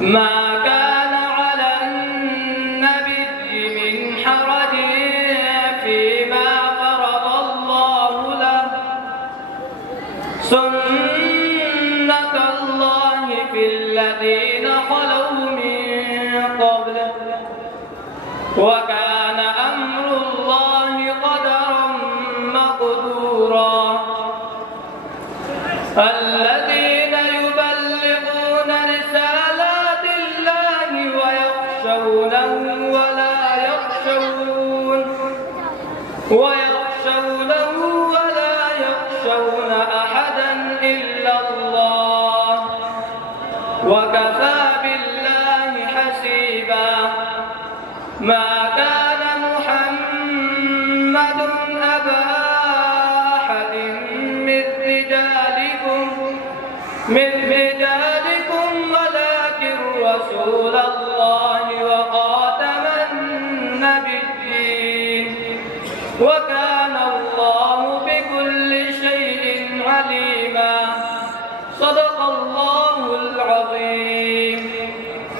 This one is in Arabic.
ما كان على النبي من حرج فيما فرض الله له سنة الله في الذين خلوا من قبله وكان أمر الله قدرا مقدورا الذين يبلغون رسالات الله ويخشونه ولا يخشون أحدا إلا الله وكفى بالله حسيبا ما كان محمد أبا أحد من رجالكم ولكن رسول الله وخاتم النبيين وكان الله بكل شيء عليما صدق الله العظيم.